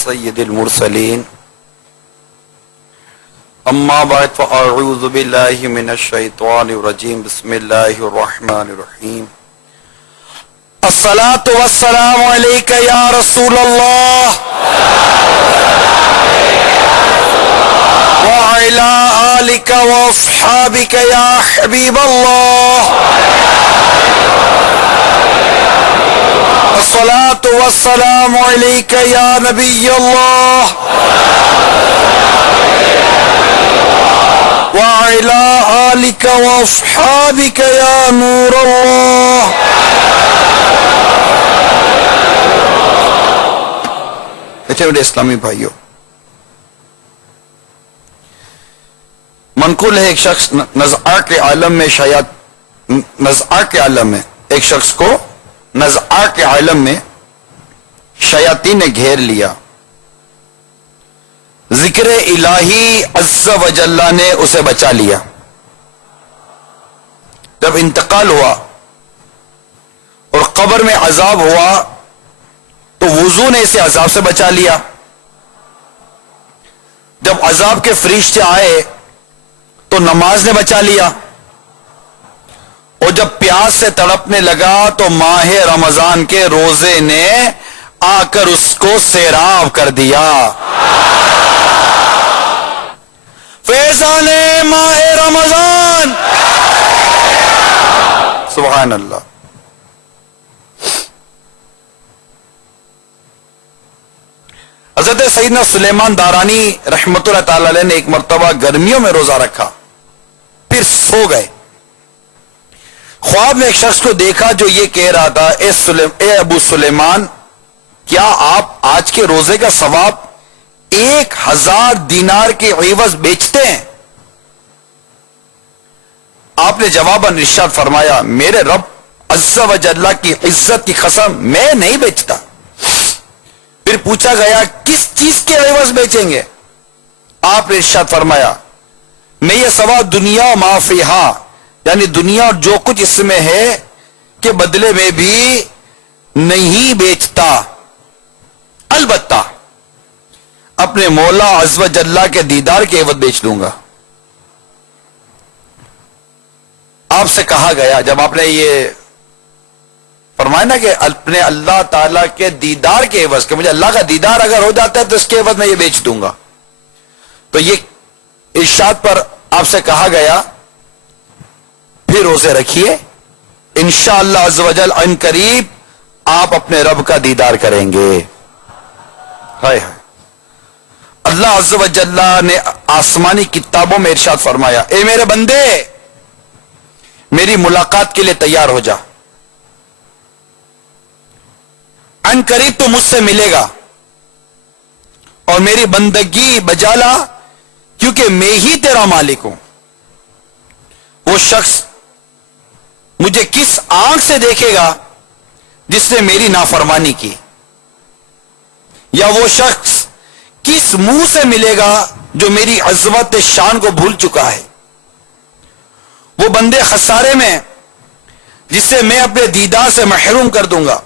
سید المرسلین اما بعد فاعوذ باللہ من الشیطان الرجیم بسم اللہ الرحمن الرحیم الصلاة والسلام علیک یا رسول اللہ وعلی آلک واصحابک یا حبیب اللہ الصلاة والسلام علیک یا نبی اللہ وعلی آلک واصحابک یا نور اللہ. میرے اسلامی بھائیوں، منقول ہے ایک شخص نزعہ کے عالم میں ایک شخص کو نزعہ کے عالم میں شیاطین نے گھیر لیا. ذکر الہی عز و جل نے اسے بچا لیا. جب انتقال ہوا اور قبر میں عذاب ہوا تو وضو نے اسے عذاب سے بچا لیا. جب عذاب کے فرشتے آئے تو نماز نے بچا لیا. اور جب پیاس سے تڑپنے لگا تو ماہ رمضان کے روزے نے آ کر اس کو سیراب کر دیا. فیضان ماہ رمضان، سبحان اللہ. حضرت سیدنا سلیمان دارانی رحمت اللہ تعالی علیہ نے ایک مرتبہ گرمیوں میں روزہ رکھا، پھر سو گئے. خواب میں ایک شخص کو دیکھا جو یہ کہہ رہا تھا، اے ابو سلیمان، کیا آپ آج کے روزے کا ثواب 1000 دینار کے عوض بیچتے ہیں؟ آپ نے جواباً ارشاد فرمایا، میرے رب عز و جل کی عزت کی قسم میں نہیں بیچتا. پھر پوچھا گیا کس چیز کے عوض بیچیں گے؟ آپ نے ارشاد فرمایا، میں یہ ثواب دنیا و ما فیہا، یعنی دنیا اور جو کچھ اس میں ہے کہ بدلے میں بھی نہیں بیچتا، البتہ اپنے مولا عز و جل کے دیدار کے عوض بیچ لوں گا. آپ سے کہا گیا، جب آپ نے یہ فرمایا نا کہ اپنے اللہ تعالیٰ کے دیدار کے عوض، کہ مجھے اللہ کا دیدار اگر ہو جاتا ہے تو اس کے عوض میں یہ بیچ دوں گا، تو یہ ارشاد پر آپ سے کہا گیا پھر روزے رکھیے، انشاءاللہ عز و جل ان قریب آپ اپنے رب کا دیدار کریں گے. ہائے ہائے. اللہ عز و جل نے آسمانی کتابوں میں ارشاد فرمایا، اے میرے بندے، میری ملاقات کے لیے تیار ہو جا، ان قریب تو مجھ سے ملے گا اور میری بندگی بجا لا، کیونکہ میں ہی تیرا مالک ہوں. وہ شخص مجھے کس آنکھ سے دیکھے گا جس نے میری نافرمانی کی، یا وہ شخص کس منہ سے ملے گا جو میری عظمت شان کو بھول چکا ہے. وہ بندے خسارے میں جس سے میں اپنے دیدار سے محروم کر دوں گا.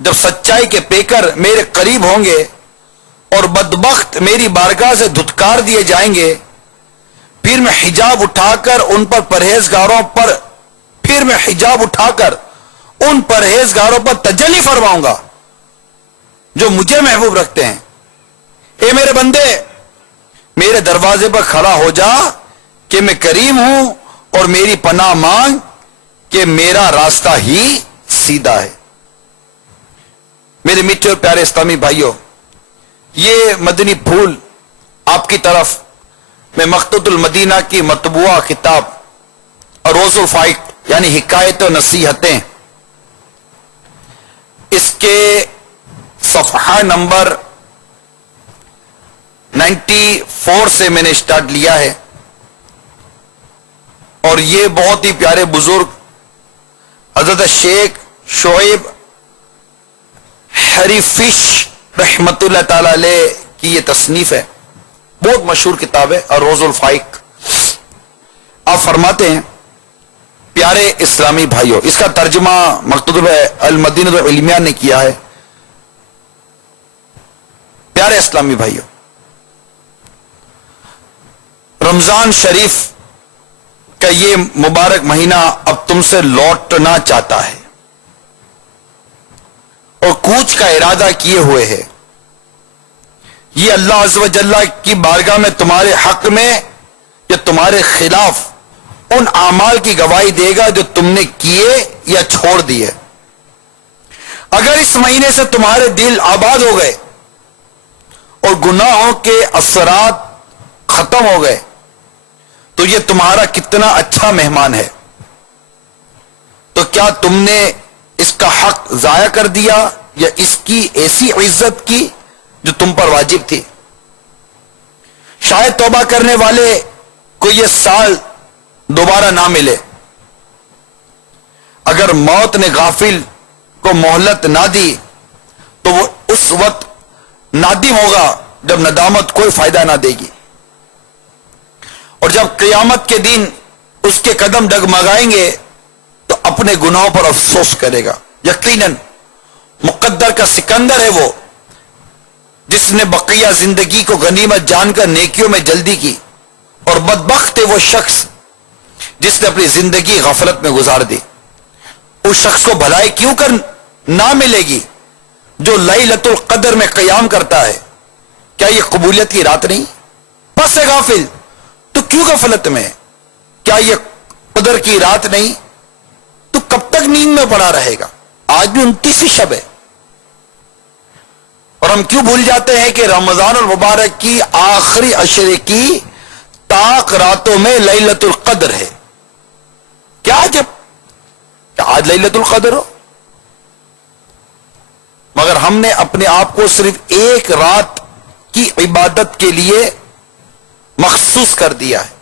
جب سچائی کے پیکر میرے قریب ہوں گے اور بدبخت میری بارگاہ سے دھتکار دیے جائیں گے، پھر میں حجاب اٹھا کر ان پرہیزگاروں پر تجلی فرماؤں گا جو مجھے محبوب رکھتے ہیں. اے میرے بندے، میرے دروازے پر کھڑا ہو جا کہ میں کریم ہوں، اور میری پناہ مانگ کہ میرا راستہ ہی سیدھا ہے. میرے میٹھے اور پیارے اسلامی بھائیوں، یہ مدنی پھول آپ کی طرف میں مقتۃ المدینہ کی مطبوعہ کتاب روز الفائق یعنی حکایت و نصیحتیں، اس کے صفحہ نمبر 94 سے میں نے سٹارٹ لیا ہے. اور یہ بہت ہی پیارے بزرگ حضرت شیخ شعیب حریفش رحمت اللہ تعالی علیہ کی یہ تصنیف ہے، بہت مشہور کتاب ہے روز الفائق. آپ فرماتے ہیں، پیارے اسلامی بھائیوں، اس کا ترجمہ مکتبۃ المدینہ العلمیہ نے کیا ہے. پیارے اسلامی بھائیوں، رمضان شریف کا یہ مبارک مہینہ اب تم سے لوٹنا چاہتا ہے اور کوچ کا ارادہ کیے ہوئے ہے۔ یہ اللہ عز و جل کی بارگاہ میں تمہارے حق میں یا تمہارے خلاف ان اعمال کی گواہی دے گا جو تم نے کیے یا چھوڑ دیے۔ اگر اس مہینے سے تمہارے دل آباد ہو گئے اور گناہوں کے اثرات ختم ہو گئے تو یہ تمہارا کتنا اچھا مہمان ہے۔ تو کیا تم نے اس کا حق ضائع کر دیا یا اس کی ایسی عزت کی جو تم پر واجب تھی؟ شاید توبہ کرنے والے کو یہ سال دوبارہ نہ ملے۔ اگر موت نے غافل کو مہلت نہ دی تو وہ اس وقت نادم ہوگا جب ندامت کوئی فائدہ نہ دے گی، اور جب قیامت کے دن اس کے قدم ڈگمگائیں گے تو اپنے گناہوں پر افسوس کرے گا۔ یقیناً مقدر کا سکندر ہے وہ جس نے بقیہ زندگی کو غنیمت جان کر نیکیوں میں جلدی کی، اور بدبخت ہے وہ شخص جس نے اپنی زندگی غفلت میں گزار دی۔ اس شخص کو بھلائی کیوں کر نہ ملے گی جو لیلۃ القدر میں قیام کرتا ہے؟ کیا یہ قبولیت کی رات نہیں؟ پس ہے غافل تو کیوں غفلت میں؟ کیا یہ قدر کی رات نہیں تو کب تک نیند میں پڑا رہے گا؟ آج بھی 29 شب ہے، اور ہم کیوں بھول جاتے ہیں کہ رمضان المبارک کی آخری عشرے کی طاق راتوں میں لیلۃ القدر ہے۔ کیا جب کہ آج لیلۃ القدر ہو، مگر ہم نے اپنے آپ کو صرف ایک رات کی عبادت کے لیے مخصوص کر دیا ہے،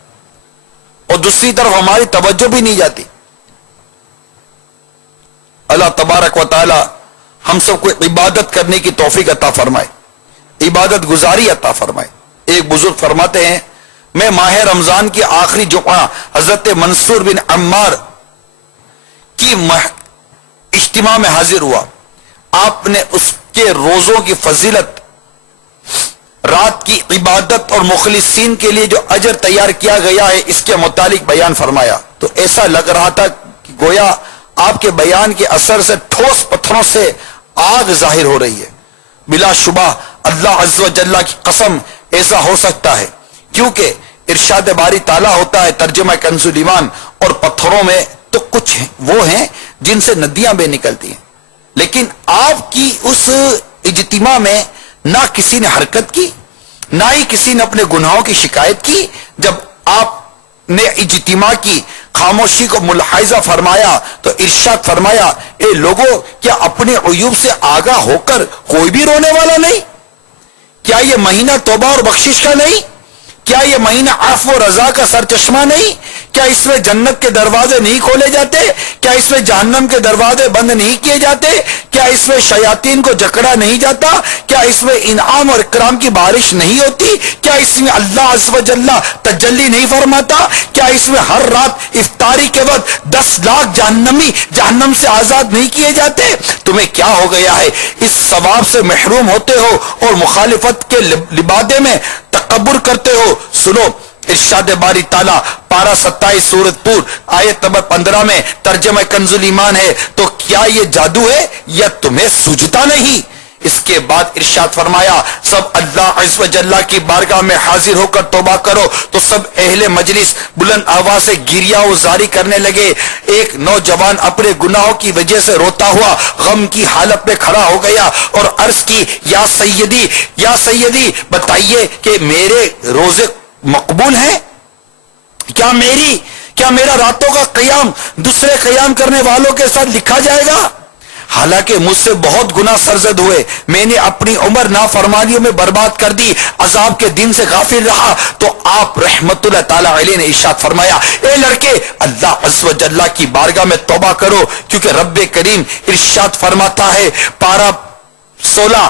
اور دوسری طرف ہماری توجہ بھی نہیں جاتی۔ اللہ تبارک و تعالی ہم سب کو عبادت کرنے کی توفیق عطا فرمائے، عبادت گزاری عطا فرمائے۔ ایک بزرگ فرماتے ہیں، میں ماہ رمضان کی آخری جمعہ حضرت منصور بن عمار کی اجتماع میں حاضر ہوا۔ آپ نے اس کے روزوں کی فضیلت، رات کی عبادت اور مخلصین کے لیے جو اجر تیار کیا گیا ہے اس کے متعلق بیان فرمایا، تو ایسا لگ رہا تھا کہ گویا آپ کے بیان کے اثر سے ٹھوس پتھروں سے آگ ظاہر ہو رہی ہے۔ بلا شبہ اللہ عز و جل کی قسم ایسا ہو سکتا ہے، کیونکہ ارشاد باری تعالیٰ ہوتا ہے ترجمہ کنز الایمان، اور پتھروں میں تو کچھ وہ ہیں جن سے ندیاں بے نکلتی ہیں، لیکن آپ کی اس اجتماع میں نہ کسی نے حرکت کی، نہ ہی کسی نے اپنے گناہوں کی شکایت کی۔ جب آپ نے اجتماع کی خاموشی کو ملاحظہ فرمایا تو ارشاد فرمایا، اے لوگوں، کیا اپنے عیوب سے آگاہ ہو کر کوئی بھی رونے والا نہیں؟ کیا یہ مہینہ توبہ اور بخشش کا نہیں؟ کیا یہ مہینہ عفو و رضا کا سرچشمہ نہیں؟ کیا اس میں جنت کے دروازے نہیں کھولے جاتے؟ کیا اس میں جہنم کے دروازے بند نہیں کیے جاتے؟ کیا اس میں شیاطین کو جکڑا نہیں جاتا؟ کیا اس میں انعام اور اکرام کی بارش نہیں ہوتی؟ کیا اس میں اللہ عز و جل تجلی نہیں فرماتا؟ کیا اس میں ہر رات افطاری کے وقت 10 لاکھ جہنمی جہنم سے آزاد نہیں کیے جاتے؟ تمہیں کیا ہو گیا ہے؟ اس ثواب سے محروم ہوتے ہو اور مخالفت کے لبادے میں تکبر کرتے ہو۔ سنو ارشاد باری تعالیٰ پارہ 27 سورۃ طور آیت نمبر 15 میں ترجمہ کنز الایمان ہے، تو کیا یہ جادو ہے یا تمہیں سوجتا نہیں؟ اس کے بعد ارشاد فرمایا، سب اللہ عز و جل کی بارگاہ میں حاضر ہو کر توبہ کرو۔ تو سب اہل مجلس بلند آواز سے گریہ و زاری کرنے لگے۔ ایک نوجوان اپنے گناہوں کی وجہ سے روتا ہوا غم کی حالت میں کھڑا ہو گیا اور عرض کی، یا سیدی، یا سیدی، بتائیے کہ میرے روزے مقبول ہیں؟ کیا میرا راتوں کا قیام دوسرے قیام کرنے والوں کے ساتھ لکھا جائے گا؟ حالانکہ مجھ سے بہت گناہ سرزد ہوئے، میں نے اپنی عمر نافرمانیوں میں برباد کر دی، عذاب کے دن سے غافل رہا۔ تو آپ رحمت اللہ تعالی علیہ نے ارشاد فرمایا، اے لڑکے، اللہ عز و جل کی بارگاہ میں توبہ کرو، کیونکہ رب کریم ارشاد فرماتا ہے، پارہ 16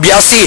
82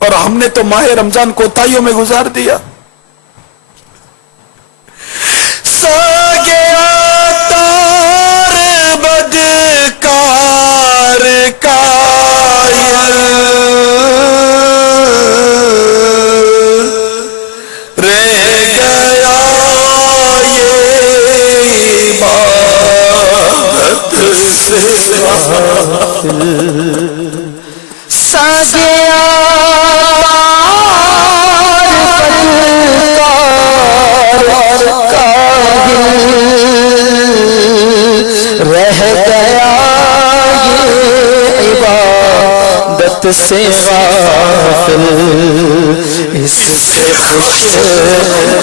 اور ہم نے تو ماہ رمضان کوتاہیوں میں گزار دیا. سا گیا تار بدکار کا رہ گیا یہ عبادت سے سا گیا رہ گیا یہ عبادت سے غافل اس سے خوش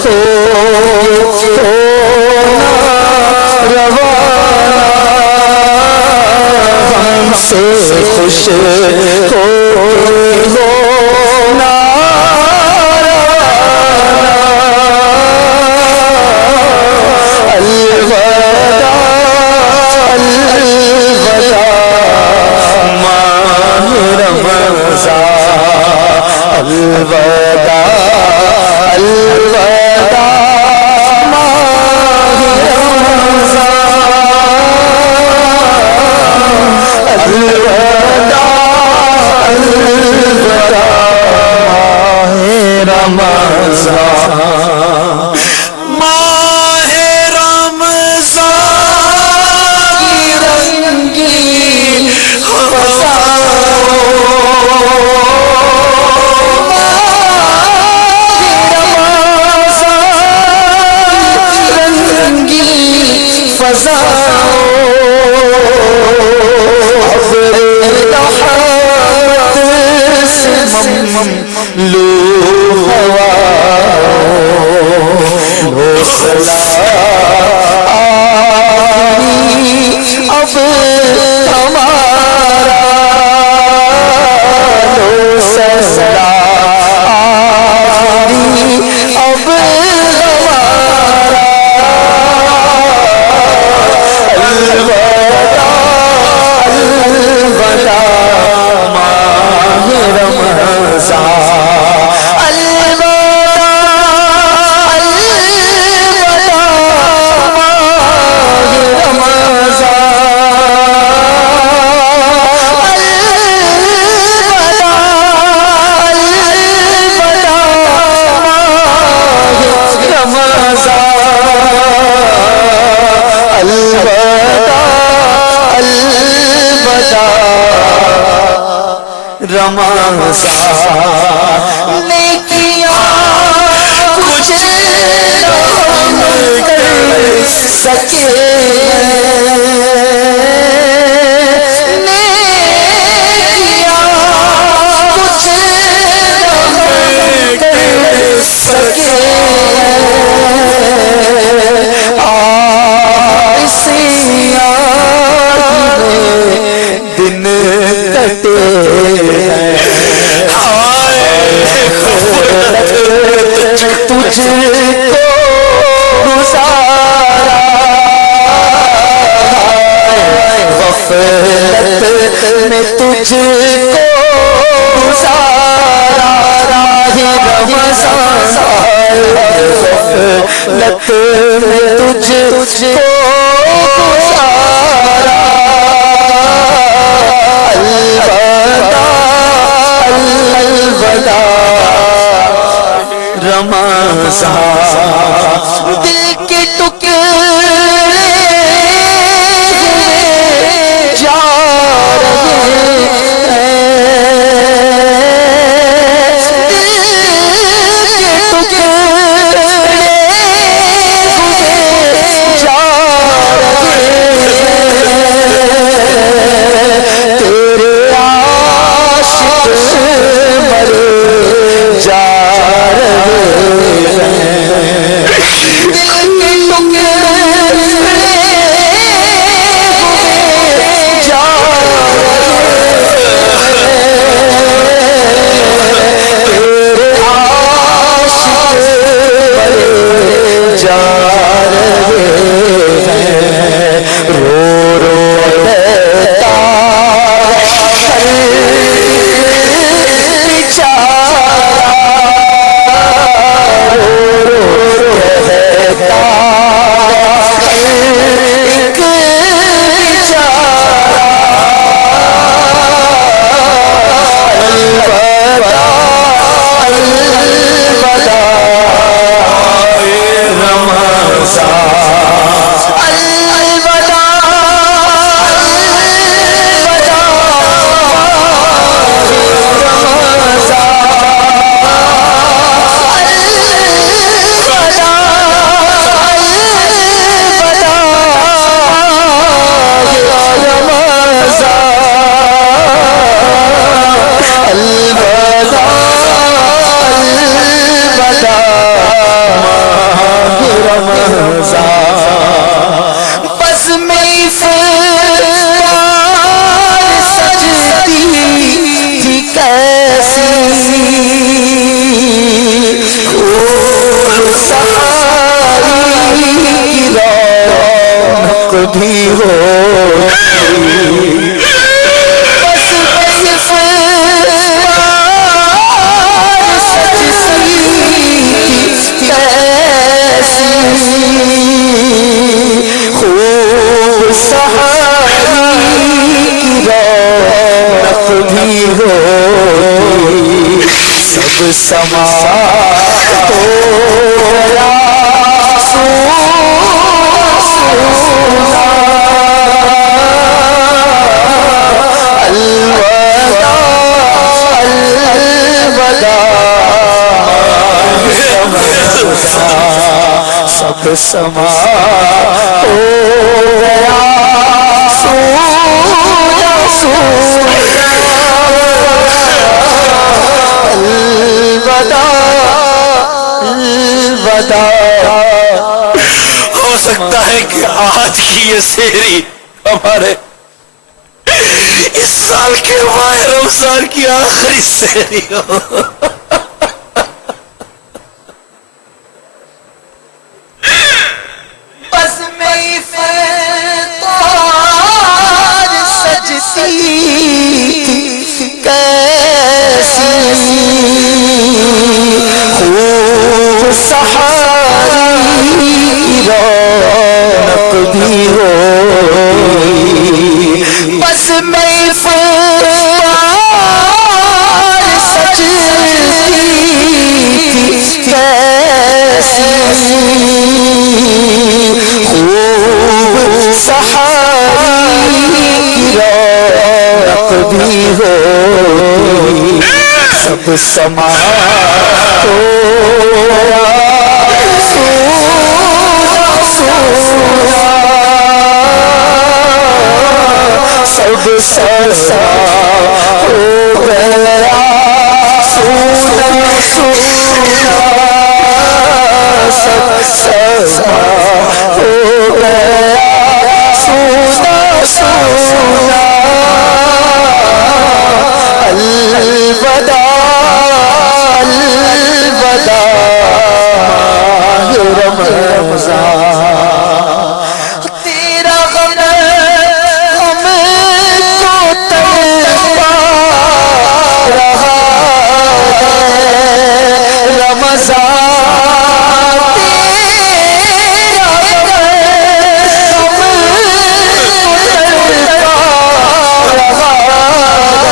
ہونا روانہ ہم سے خوش ہونا الوداع الوداع ماہ رمضان الوداع الوداع ماہ رمضان رنگین لو ہوا لو سلا اب ہمارا لو سلا اب رمضان نیکیاں کچھ ہم کر سکے نیکیاں کچھ ہم کر سکے دن کٹے تجھ کو گزارا غفلت میں تجھ کو گزارا راہ رمضان غفلت میں تجھ کو گزارا الوداع رمضان دل کے ٹکڑے جا رہے دل کے ٹکڑے جا رہے تیرے عاشق مرے جا رہے بھی ہو بس خوب سہاری کی رونق بھی ہو سب سما تو گیا سونا الوداع الوداع سب سما ہو گیا سونا الوداع ہو سکتا ہے کہ آج کی یہ سحری ہمارے اس سال کے ماہ رمضان کی آخری سحری ہو بس میں افطار سجتی کیسی خوب سحاری رونق بھی ہو بس میں افطار سجتی کیسی خوب سحاری رونق بھی ہو سب سما تو سب سما ہو گیا سونا سب سما ہو گیا سونا الوداع الوداع رمضان تیرا غم ہم کو تڑپا رہا ہے رمضان تیرا غم ہم کو تڑپا رہا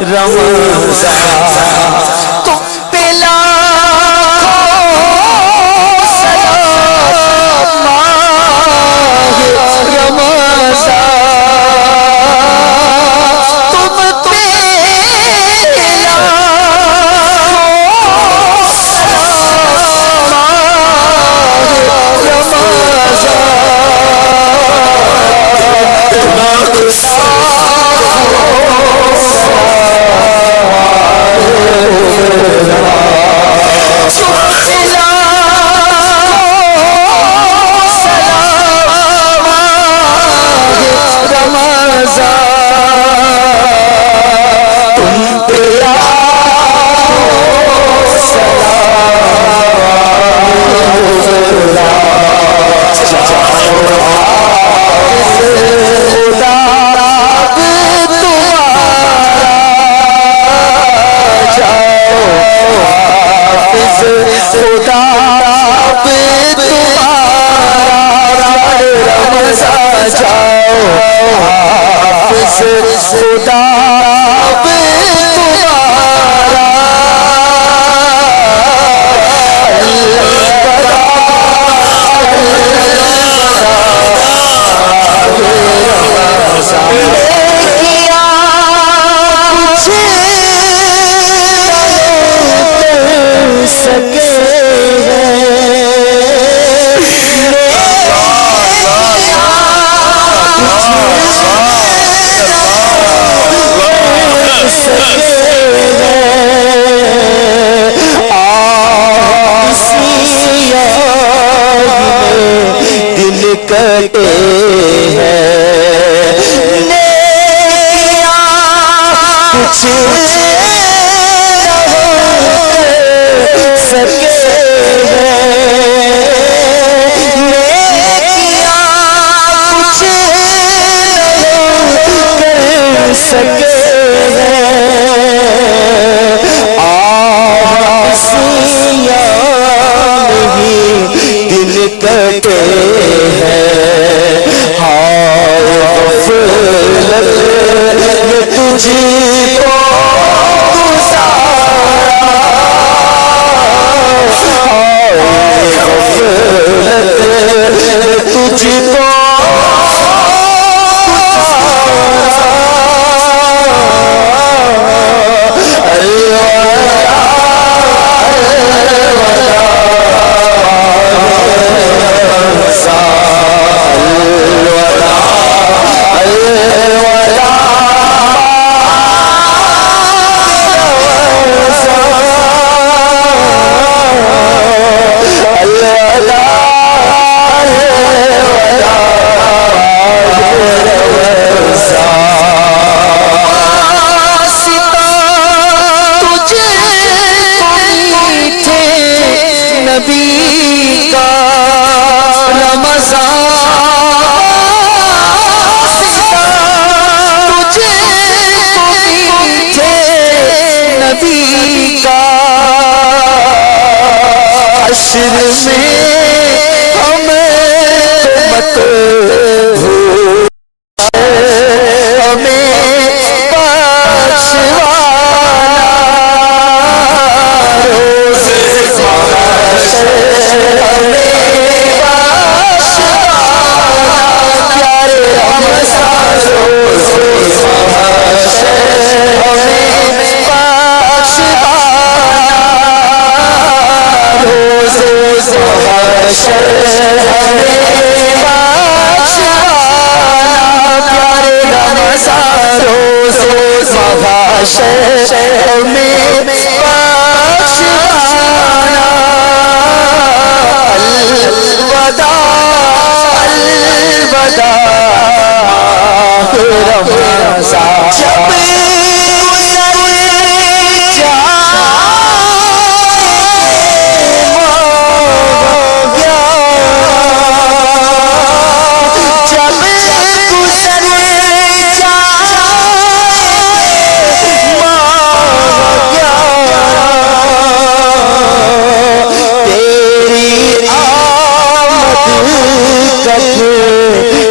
رمضان تم پہ لاکھوں سکے سکے آسیاں نہیں دل کٹے ہیں ہائے غفلت میں تجھ کو گزارا ہائے غفلت میں تجھ کو نبی کا رمضان تجھے میٹھے نبی کا حشر میں ہمیں مت بھول ہمیں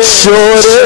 بخشوانا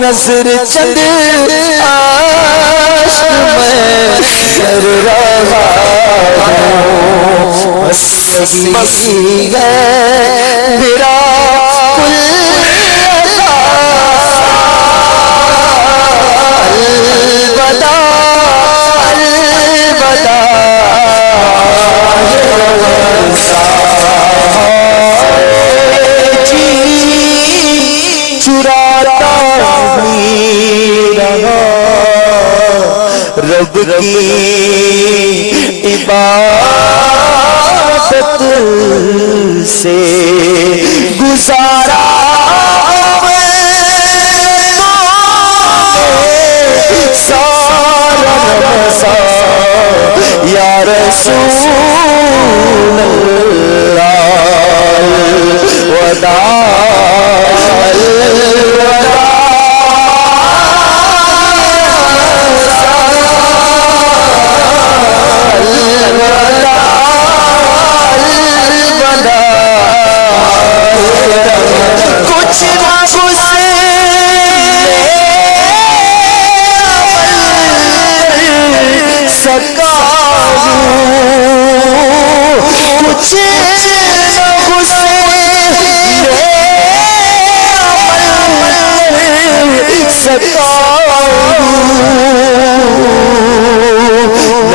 نظر چند عاشق میں کر رہا ہوں بس یہی ہے میرا کل الوداع الوداع کی عبادت سے گزارا سارا رمضان یا رسول اللہ الوداع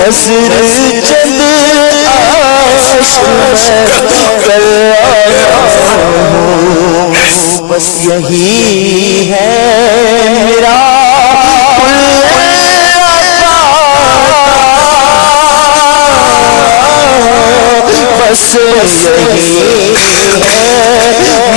نظر چند کر بس یہی ہے میرا بس یہی ہے میرا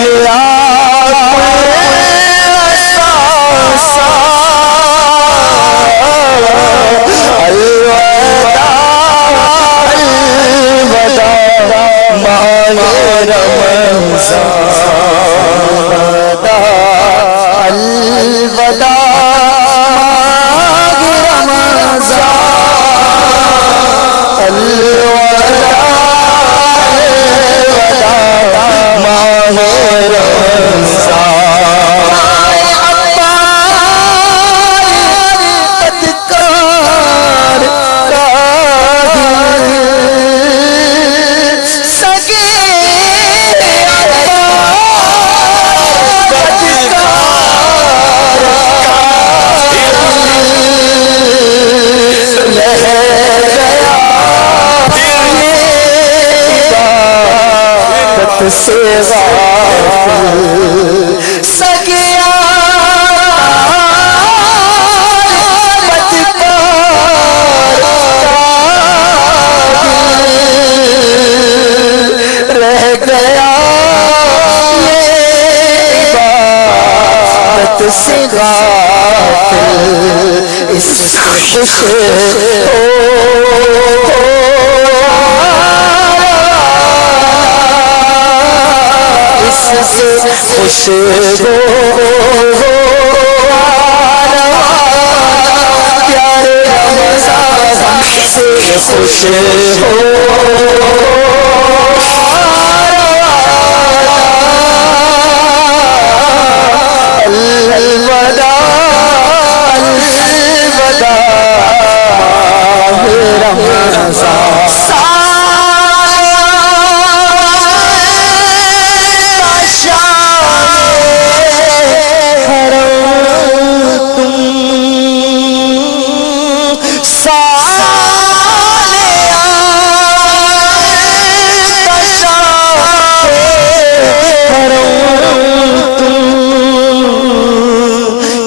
اس سے خوش خوش پیارے رمضان سے خوش ہو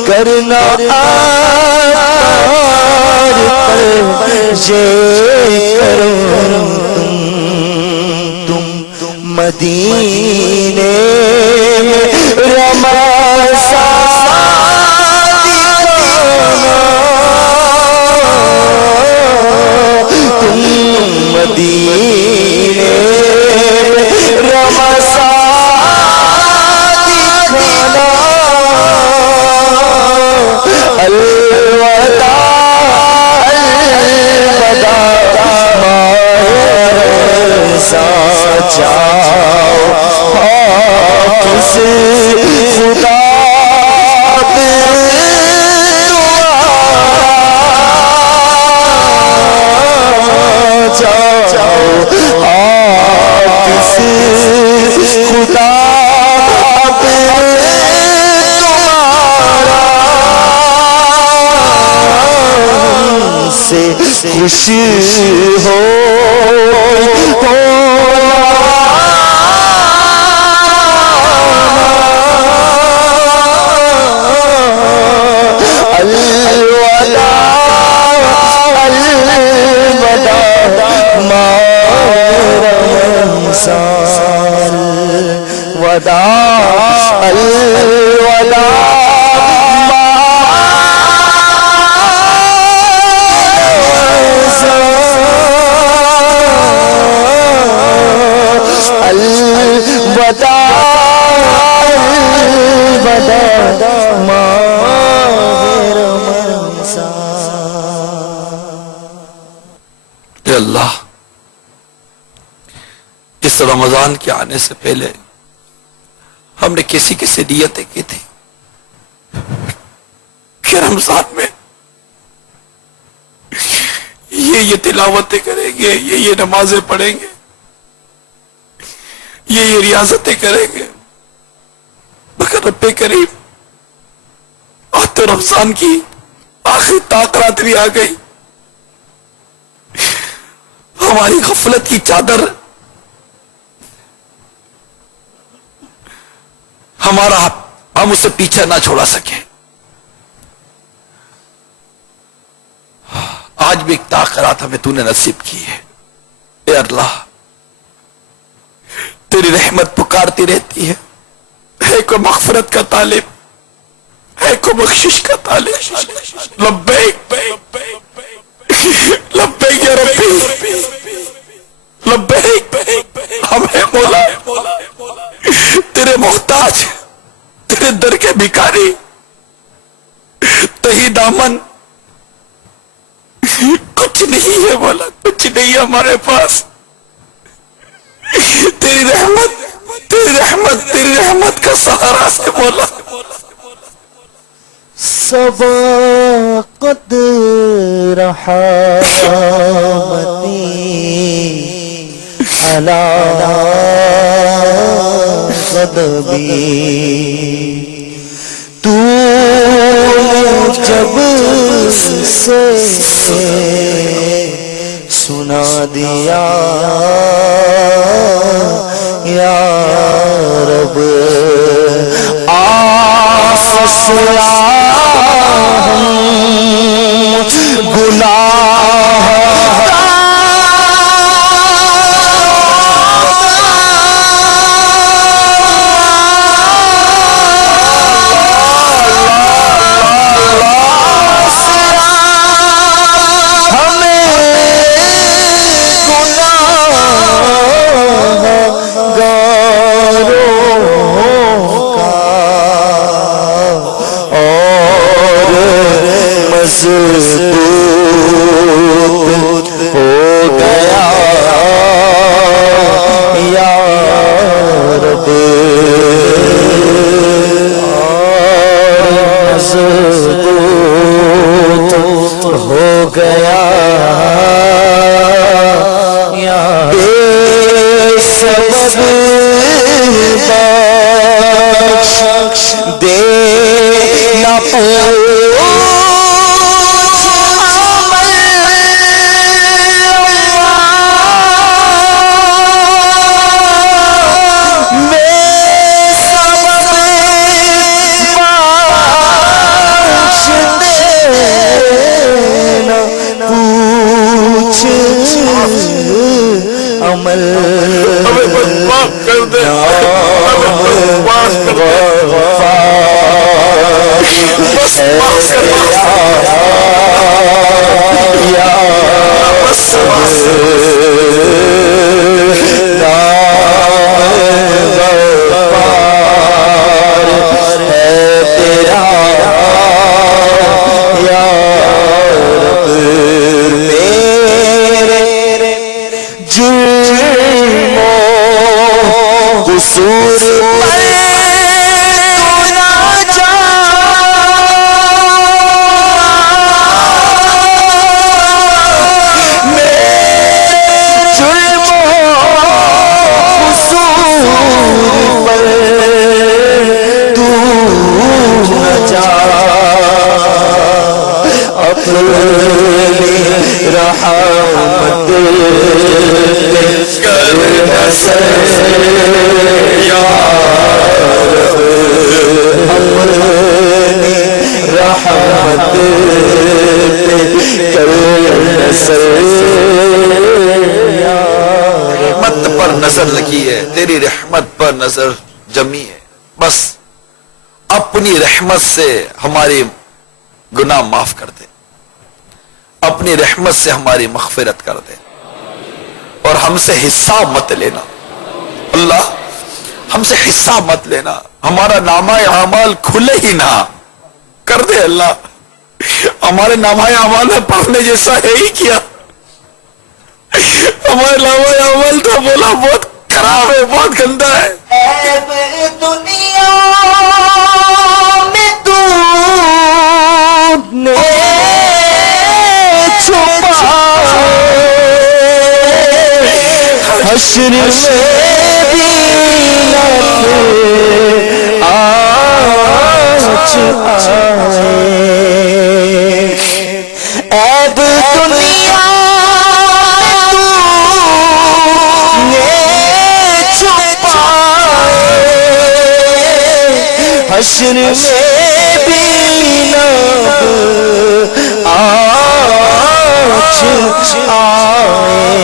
کرنا تم مدینے تم مدینے خوش ہو الوداع الوداع اے اللہ، اس رمضان کے آنے سے پہلے ہم نے کیسی کیسی نیتیں کی تھی کہ رمضان میں یہ تلاوتیں کریں گے، یہ نمازیں پڑھیں گے، یہ ریاضتیں کریں گے، مگر رب کریم آج تو رمضان کی آخری تاخرات بھی آ گئی، ہماری غفلت کی چادر ہم اسے پیچھے نہ چھوڑا سکے۔ آج بھی ایک تاخرات ہمیں تو نے نصیب کی ہے۔ اے اللہ، تیری رحمت پکارتی رہتی ہے، کوئی مغفرت کا طالب ہے، کوئی بخشش کا طالب۔ لبیک لبیک یا ربی، لبیک، ہمیں مولا تیرے محتاج، تیرے در کے بھکاری، تہی دامن، کچھ نہیں ہے مولا، کچھ نہیں ہے ہمارے پاس۔ تیری رحمت، تیری رحمت، تیری رحمت کا سہارا سے مولا۔ سبقت رحمتی علی غضبی، تو جب سے سنا دیا یا رب، رحمت تیری رحمت پر نظر جمی ہے، بس اپنی رحمت سے ہماری گناہ معاف کر دے، اپنی رحمت سے ہماری مغفرت کر دے، اور ہم سے حساب مت لینا اللہ، ہم سے حساب مت لینا، ہمارا نامہ اعمال کھلے ہی نہ کر دے اللہ، ہمارے نامہ اعمال میں پڑھنے جیسا ہے ہی کیا، ہمارے نامہ اعمال تو بولا بہت خراب ہے، بہت گندا ہے۔ عیب دنیا میں تو نے چھپائے، حشر میں بھی نہ آج آئے، عیب دنیا حشر میں بھی نہ آج آئے،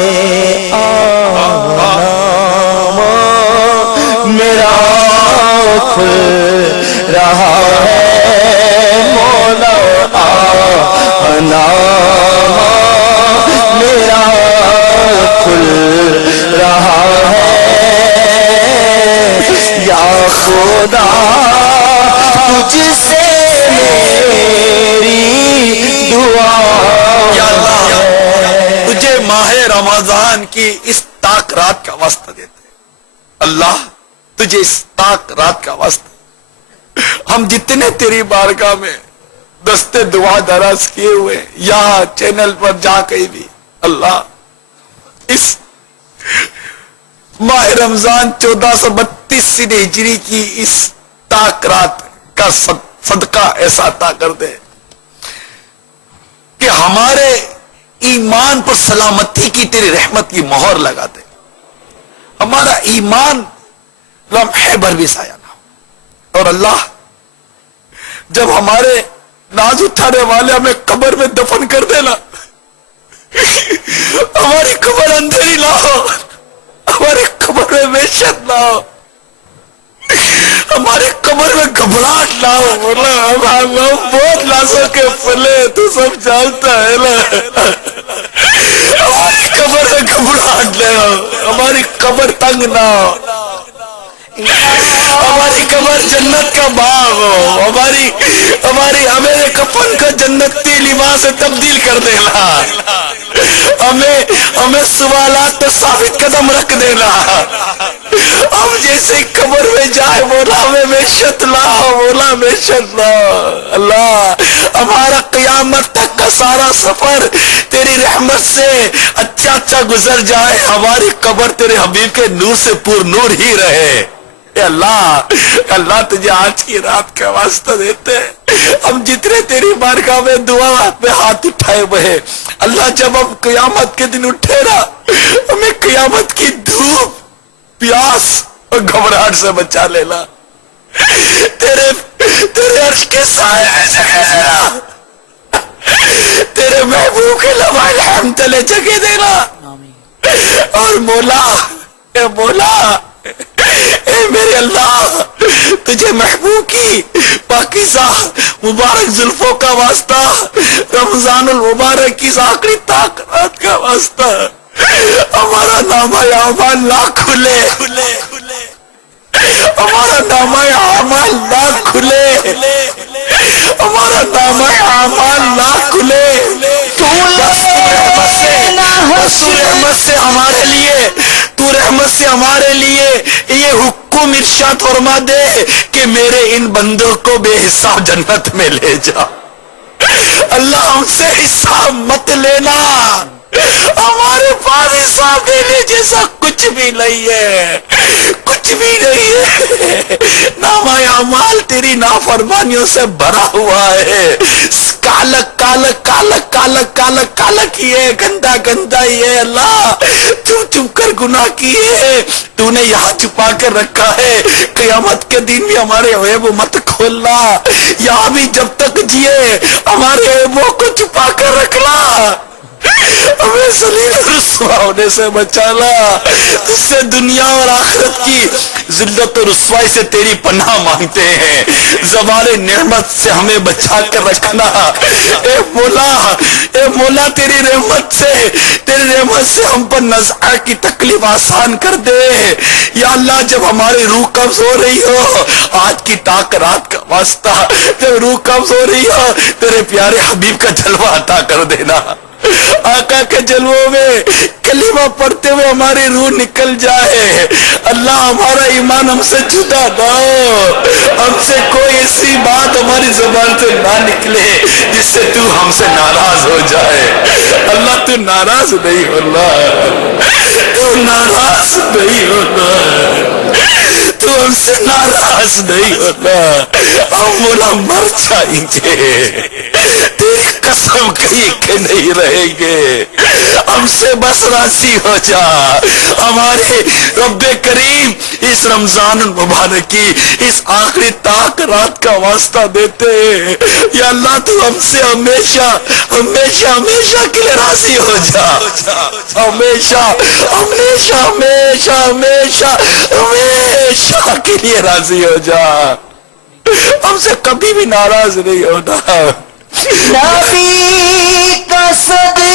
میرا کھل رہا ہے مولا آنا، میرا کھل رہا ہے یا خدا، تجھ سے میری دعا یا اللہ تجھے ماہ رمضان کی اس تاک رات کا واسطہ دیتے ہیں، اللہ تجھے اس تاک رات کا واسطہ، ہم جتنے تیری بارگاہ میں دستے دعا دراز کیے ہوئے یہاں چینل پر جا کہیں بھی، اللہ اس ماہ رمضان 1432 ہجری کی اس تاک رات کا صدقہ ایسا عطا کر دے کہ ہمارے ایمان پر سلامتی کی تیری رحمت کی مہر لگا دے، ہمارا ایمان لمحے بھر بھی ضائع نہ ہو، اور اللہ جب ہمارے ناز اٹھانے والے ہمیں قبر میں دفن کر دینا، ہماری قبر اندھیری نہ ہو، ہماری قبر میں وحشت نہ ہو، ہمارے قبر میں گھبراہٹ نہ ہو، ہم بہت لازوں کے پلے تو سب جانتا ہے نا، ہماری قبر میں گھبراہٹ نہ ہو، ہماری قبر تنگ نہ ہو، ہماری قبر جنت کا باغ ہو، ہماری ہمیں کفن کا جنتی لباس سے تبدیل کر دینا، ہمیں سوالات پر ثابت قدم رکھ دینا، ہم جیسے قبر میں جائے مولا ہمیں وحشت لا، مولا وحشت لا، اللہ ہمارا قیامت تک کا سارا سفر تیری رحمت سے اچھا گزر جائے، ہماری قبر تیرے حبیب کے نور سے پور نور ہی رہے، اے اللہ تجھے آج کی رات کا واسطہ دیتے ہیں، ہم جتنے تیری بارگاہ میں دعا پہ ہاتھ اٹھائے ہوئے ہیں، اللہ جب ہم قیامت کے دن اٹھے نا، ہمیں قیامت کی دھوپ پیاس اور گھبراہٹ سے بچا لینا، تیرے عرش کے سائے میں جگہ دینا، تیرے محبوب کے لوح الحمد تلے جگہ دینا، اور مولا اے میرے اللہ تجھے محبوب کی پاکیزہ مبارک زلفوں کا واسطہ، رمضان المبارک کی آخری تاک رات کا واسطہ، ہمارا نامہ اعمال نہ کھلے، ہمارا نامہ اعمال نہ کھلے، ہمارا نامہ اعمال نہ کھلے، تو رحمت سے ہمارے لیے یہ حکم ارشاد فرما دے کہ میرے ان بندوں کو بے حساب جنت میں لے جا، اللہ ہم سے حساب مت لینا، ہمارے پاس حساب دینے جیسا کچھ بھی نہیں ہے، کچھ بھی نہیں ہے، نامہ اعمال تیری نافرمانیوں سے بھرا ہوا ہے، کالک کالک کالک کالک کالک کالک ہی ہے، گندا گندا ہی ہے، اللہ چپ چپ کر گناہ کیے تو نے یہاں چھپا کر رکھا ہے، قیامت کے دن بھی ہمارے عیب مت کھولنا، یہاں بھی جب تک جیے ہمارے عیبوں کو چھپا کر رکھنا، ہمیں ذلیل رسوا ہونے سے بچانا، اس سے دنیا اور آخرت کی ذلت و رسوائی سے تیری پناہ مانگتے ہیں، زوال نعمت سے ہمیں بچا کر رکھنا۔ اے مولا تیری رحمت سے ہم پر نزع کی تکلیف آسان کر دے۔ یا اللہ جب ہماری روح قبض ہو رہی ہو، آج کی تاک رات کا واسطہ، جب روح قبض ہو رہی ہو، تیرے پیارے حبیب کا جلوہ عطا کر دینا۔ آقا کے جلووں میں کلمہ پڑھتے ہوئے ہماری روح نکل جائے۔ اللہ ہمارا ایمان ہم سے جدا نہ ہو، ہم سے کوئی ایسی بات ہماری زبان سے نہ نکلے جس سے تو ہم سے ناراض ہو جائے۔ اللہ تو ناراض نہیں ہونا، تو ناراض نہیں ہونا، تو ہم سے ناراض نہیں ہونا۔ ہم مولا مر جائیں گے، تیری قسم کہیں کہ نہیں رہیں گے، ہم سے بس راضی ہو جا۔ ہمارے رب کریم اس رمضان المبارک کی اس آخری تاک رات کا واسطہ دیتے ہیں، یا اللہ تو ہم سے ہمیشہ ہمیشہ ہمیشہ کے لیے راضی ہو جا، ہمیشہ ہمیشہ ہمیشہ ہمیشہ ہمیشہ کے لیے راضی ہو جا، ہم سے کبھی بھی ناراض نہیں ہونا۔ نبی کا صدقہ